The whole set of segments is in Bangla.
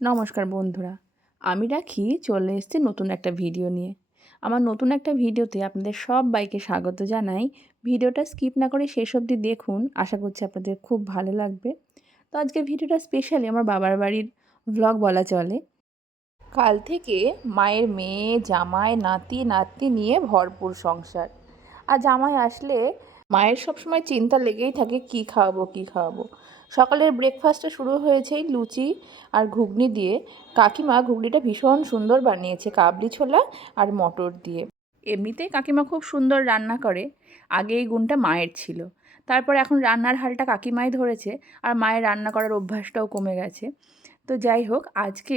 নমস্কার বন্ধুরা, আমি রাখি, চলে এসেছি নতুন একটা ভিডিও নিয়ে। আমার নতুন একটা ভিডিওতে আপনাদের সব বাইকে স্বাগত জানাই। ভিডিওটা স্কিপ না করে শেষ অবধি দেখুন, আশা করছি আপনাদের খুব ভালো লাগবে। তো আজকের ভিডিওটা স্পেশালি আমার বাবার বাড়ির ভ্লগ বলা চলে। কাল থেকে মায়ের মেয়ে, জামাই, নাতি, নাতনি নিয়ে ভরপুর সংসার। আর জামাই আসলে মায়ের সবসময় চিন্তা লেগেই থাকে, কি খাওয়াবো কি খাওয়াবো। সকালের ব্রেকফাস্টটা শুরু হয়েছে লুচি আর ঘুগনি দিয়ে। কাকিমা ঘুগনিটা ভীষণ সুন্দর বানিয়েছে, কাবলি ছোলা আর মটর দিয়ে। এমনিতেই কাকিমা খুব সুন্দর রান্না করে, আগে এই গুণটা মায়ের ছিল। তারপর এখন রান্নার হালটা কাকিমাই ধরেছে আর মায়ের রান্না করার অভ্যাসটাও কমে গেছে। তো যাই হোক, আজকে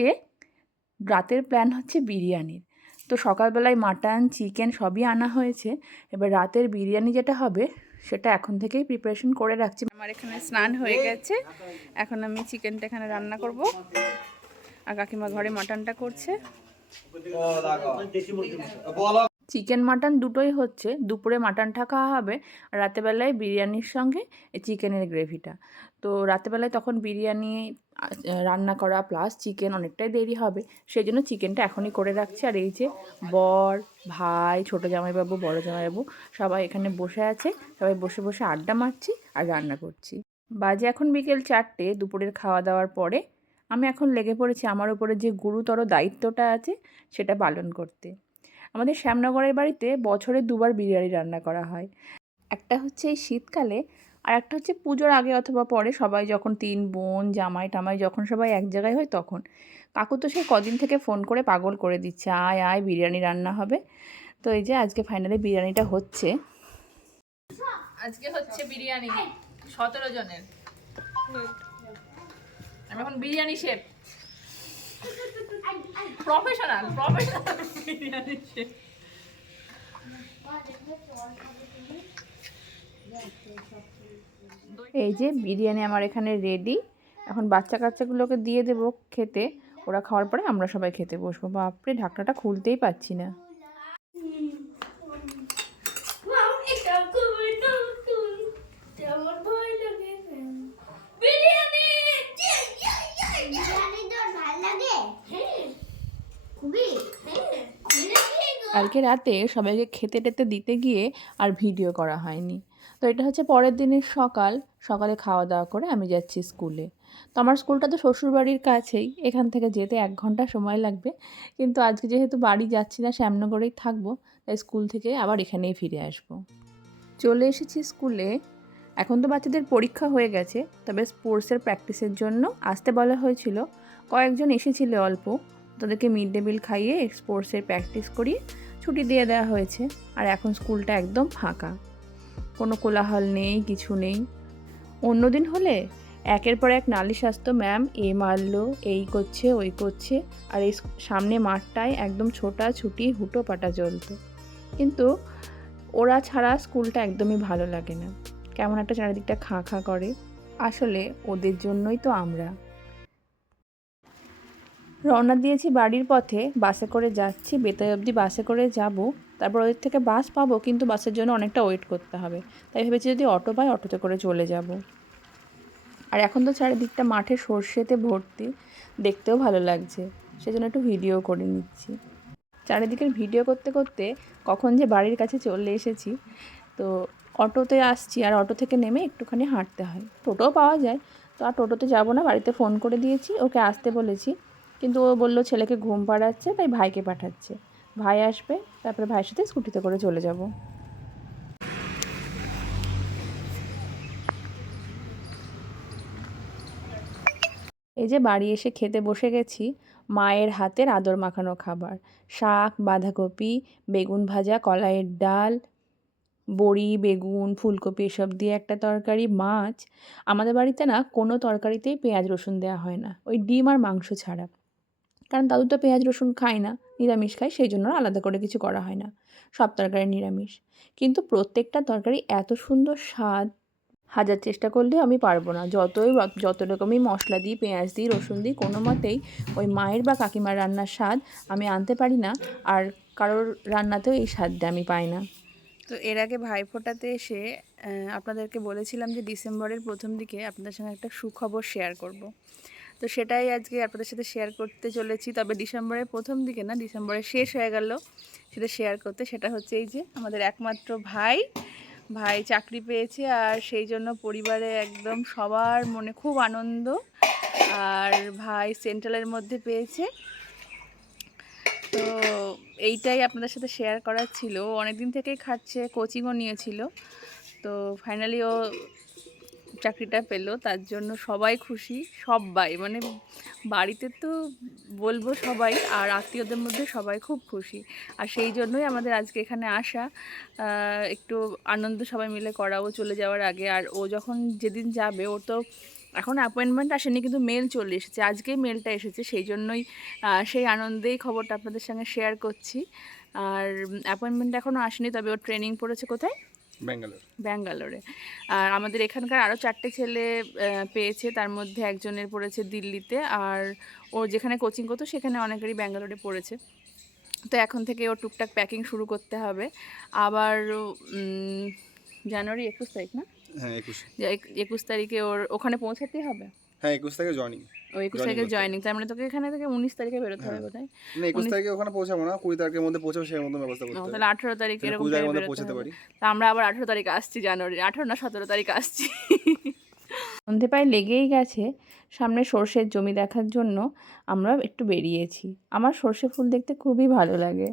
রাতের প্ল্যান হচ্ছে বিরিয়ানির। তো সকালবেলায় মাটন চিকেন সবই আনা হয়েছে। এবার রাতের বিরিয়ানি যেটা হবে সেটা এখন থেকেই প্রিপারেশন করে রাখছি। আমার এখানে স্নান হয়ে গেছে। এখন আমি চিকেনটা এখানে রান্না করব। আর কাকিমা ঘরে মাটনটা করছে। চিকেন, মাটন দুটোই হচ্ছে। দুপুরে মাটনটা খাওয়া হবে, রাতেবেলায় বিরিয়ানির সঙ্গে চিকেনের গ্রেভিটা। তো রাতেবেলায় তখন বিরিয়ানি রান্না করা প্লাস চিকেন অনেকটাই দেরি হবে। সেই জন্য চিকেনটা এখনই করে রাখছি। আর এই যে বর, ভাই, ছোটো জামাইবাবু, বড় জামাইবাবু সবাই এখানে বসে আছে। সবাই বসে বসে আড্ডা মারছি আর রান্না করছি। বাজে এখন বিকেল চারটে, দুপুরের খাওয়া দাওয়ার পরে আমি এখন লেগে পড়েছি। আমার উপরে যে গুরুতর দায়িত্বটা আছে, সেটা পালন করতে। আমাদের শ্যামনগরের বাড়িতে বছরে দুবার বিরিয়ানি রান্না করা হয়। একটা হচ্ছে এই শীতকালে আর একটা হচ্ছে পুজোর আগে অথবা পরে সবাই যখন তিন বোন, জামাই টামাই যখন সবাই এক জায়গায় হয় তখন কাকু তো সে কদিন থেকে ফোন করে পাগল করে দিচ্ছে, আয় আয়, বিরিয়ানি রান্না হবে। তো এই যে আজকে ফাইনালি বিরিয়ানিটা হচ্ছে। আজকে হচ্ছে বিরিয়ানি সতেরো জনের। আমি এখন বিরিয়ানি শেফ। প্রফেশনাল প্রফেশনাল এই যে বিরিয়ানি আমার এখানে রেডি এখন বাচ্চা কাচ্চাগুলোকে দিয়ে দেবো খেতে। ওরা খাওয়ার পরে আমরা সবাই খেতে বসবো। বাপরে, ঢাকনাটা খুলতেই পাচ্ছি না মাম এটা খুবই নতুন আমার ভয় লাগে বিরিয়ানি বিরিয়ানি তোর ভালো লাগে হ্যাঁ খুবই হ্যাঁ কালকে রাতে সবাইকে খেতে টেতে দিতে গিয়ে আর ভিডিও করা হয়নি। তো এটা হচ্ছে পরের দিনের সকাল। সকালে খাওয়া দাওয়া করে আমি যাচ্ছি স্কুলে। তো আমার স্কুলটা তো শ্বশুরবাড়ির কাছেই। এখান থেকে যেতে এক ঘণ্টা সময় লাগবে। কিন্তু আজকে যেহেতু বাড়ি যাচ্ছি না, শ্যামনগরেই থাকব। তাই স্কুল থেকে আবার এখানেই ফিরে আসব। চলে এসেছি স্কুলে। এখন তো বাচ্চাদের পরীক্ষা হয়ে গেছে। তবে স্পোর্টসের প্র্যাকটিসের জন্য আসতে বলা হয়েছিল। কয়েকজন এসেছিল অল্প। তাদেরকে মিড ডে মিল খাইয়ে স্পোর্টসের প্র্যাকটিস করিয়ে ছুটি দিয়ে দেওয়া হয়েছে। আর এখন স্কুলটা একদম ফাঁকা। কোনো কোলাহল নেই, কিছু নেই। অন্যদিন হলে একের পর এক নালিশ আসতো ম্যাম এ মারলো, এই করছে, ওই করছে। আর এই সামনে মাঠটায় একদম ছোটা ছুটি, হুটো পাটা চলতো কিন্তু ওরা ছাড়া স্কুলটা একদমই ভালো লাগে না। কেমন একটা চারিদিকটা খাঁ খাঁ করে। আসলে ওদের জন্যই তো আমরা। রওনা দিয়েছি বাড়ির পথে, বাসে করে যাচ্ছি বেতাই অবধি বাসে করে যাব। তারপর ওদের থেকে বাস পাবো, কিন্তু বাসের জন্য অনেকটা ওয়েট করতে হবে। তাই ভেবেছি যদি অটো পাই, অটোতে করে চলে যাব। আর এখন তো চারিদিকটা মাঠে সর্ষেতে ভর্তি। দেখতেও ভালো লাগছে। সেজন্য একটু ভিডিও করে নিচ্ছি। চারিদিকের ভিডিও করতে করতে কখন যে বাড়ির কাছে চলে এসেছি, তো অটোতে আসছি আর অটো থেকে নেমে একটুখানি হাঁটতে হয়। টোটোও পাওয়া যায়। তো আর টোটোতে যাব না, বাড়িতে ফোন করে দিয়েছি, ওকে আসতে বলেছি। কিন্তু ও বলল ছেলেকে ঘুম পাড়াচ্ছে, তাই ভাইকে পাঠাচ্ছে। ভাই আসবে, তারপরে ভাইয়ের সাথে স্কুটিতে করে চলে যাব। এই যে বাড়ি এসে খেতে বসে গেছি, মায়ের হাতের আদর মাখানো খাবার। শাক, বাঁধাকপি, বেগুন ভাজা, কলাইয়ের ডাল, বড়ি, বেগুন, ফুলকপি এসব দিয়ে একটা তরকারি, মাছ। আমাদের বাড়িতে না কোনো তরকারিতেই পেঁয়াজ রসুন দেওয়া হয় না। ওই ডিম আর মাংস ছাড়া। কারণ দাদু তো পেঁয়াজ, রসুন খায় না, নিরামিষ খায়, সেই জন্য আলাদা করে কিছু করা হয় না। সব তরকারি নিরামিষ। কিন্তু প্রত্যেকটা তরকারি এত সুন্দর স্বাদ, হাজার চেষ্টা করলেও আমি পারব না। যতই যত রকমই মশলা দিই, পেঁয়াজ দিই, রসুন দিই, কোনো মতেই ওই মায়ের বা কাকিমার রান্নার স্বাদ আমি আনতে পারি না আর কারোর রান্নাতেও এই স্বাদটা আমি পাই না। তো এর আগে ভাইফোঁটাতে এসে আপনাদেরকে বলেছিলাম যে ডিসেম্বরের প্রথম দিকে আপনাদের সঙ্গে একটা সুখবর শেয়ার করব। তো সেটাই আজকে আপনাদের সাথে শেয়ার করতে চলেছি। তবে ডিসেম্বরের প্রথম দিকে না, ডিসেম্বরের শেষ হয়ে গেল সেটা শেয়ার করতে, সেটা হচ্ছে এই যে আমাদের একমাত্র ভাই। ভাই চাকরি পেয়েছে আর সেই জন্য পরিবারে একদম সবার মনে খুব আনন্দ। আর ভাই সেন্ট্রালের মধ্যে পেয়েছে। তো এইটাই আপনাদের সাথে শেয়ার করার ছিল। অনেক দিন থেকেই খাচ্ছে কোচিংও নিয়েছিল। তো ফাইনালি ও চাকরিটা পেল, তার জন্য সবাই খুশি সবাই মানে বাড়িতে তো বলব সবাই, আর আত্মীয়দের মধ্যে সবাই খুব খুশি। আর সেই জন্যই আমাদের আজকে এখানে আসা। একটু আনন্দ সবাই মিলে করা ও চলে যাওয়ার আগে। আর ও যখন যেদিন যাবে ও তো এখন অ্যাপয়েন্টমেন্ট আসেনি, কিন্তু মেল চলে এসেছে। আজকেই মেলটা এসেছে, সেই জন্যই সেই আনন্দেই খবরটা আপনাদের সঙ্গে শেয়ার করছি। আর অ্যাপয়েন্টমেন্ট এখনও আসেনি, তবে ও ট্রেনিং পড়েছে কোথায়? ব্যাঙ্গালোর। ব্যাঙ্গালোরে। আর আমাদের এখানকার আরও চারটে ছেলে পেয়েছে। তার মধ্যে একজনের পড়েছে দিল্লিতে। আর ও যেখানে কোচিং করতো সেখানে অনেকেরই ব্যাঙ্গালোরে পড়েছে। তো এখন থেকে ও টুকটাক প্যাকিং শুরু করতে হবে। আবার জানুয়ারি একুশ তারিখ না? হ্যাঁ একুশ। একুশ তারিখে ওর ওখানে পৌঁছাতেই হবে? হ্যাঁ একুশ তারিখে জয়নিং ও একুশ তারিখে হবে। জয়নিং তার মানে তোকে এখানে থেকে উনিশ তারিখে বেরোতে হবে হ্যাঁ। বোধহয় না একুশ তারিখে ওখানে পৌঁছাবো না কুড়ি তারিখের মধ্যে পৌঁছাবো সেই মতো ব্যবস্থা করতে হবে। তাহলে আঠেরো তারিখ এরকম কুড়ি তারিখের মধ্যে পৌঁছাতে পারি। তা আমরা আবার আঠেরো তারিখ আসছি জানুয়ারি। আঠেরো না সতেরো তারিখ আসছি। সন্ধে প্রায় লেগেই গেছে সামনে সর্ষের জমি দেখার জন্য আমরা একটু বেরিয়েছি। আমার সর্ষে ফুল দেখতে খুবই ভালো লাগে।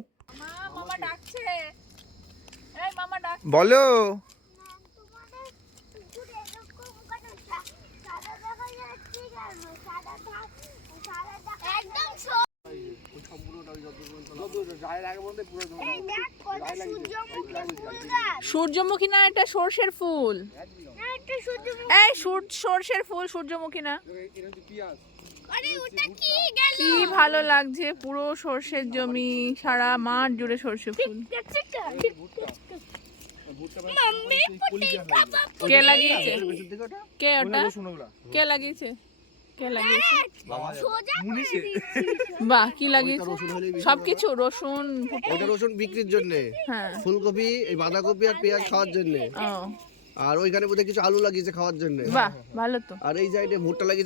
মামা ডাকছে। এই মামা ডাক বলো তোমাদের পুকুরে এরকম কোনো সা- সাদা দেখা যাচ্ছে কেন? সাদা থাক- সাদা দেখা- একদম সো- এই দেখ কত সূর্যমুখী না এটা সর্ষের ফুল। এই সর্ষের ফুল সূর্যমুখী না। কি ভালো লাগছে পুরো সর্ষের জমি সারা মাঠ জুড়ে সর্ষে ফুল। কে লাগিয়েছে? কে ওটা? কে লাগিয়েছে? কে লাগিয়েছে? সোজা করে দিচ্ছি। বাহ কি লাগিয়েছে? সবকিছু রসুন এটা রসুন বিক্রির জন্য। হ্যাঁ। ফুলকপি এই বাঁধাকপি আর পেঁয়াজ খাওয়ার জন্য। আর ওইখানে বোধহয় কিছু আলু লাগিয়েছে খাওয়ার জন্য। বাহ ভালো তো। আর এই সাইডে ভুট্টা লাগিয়েছে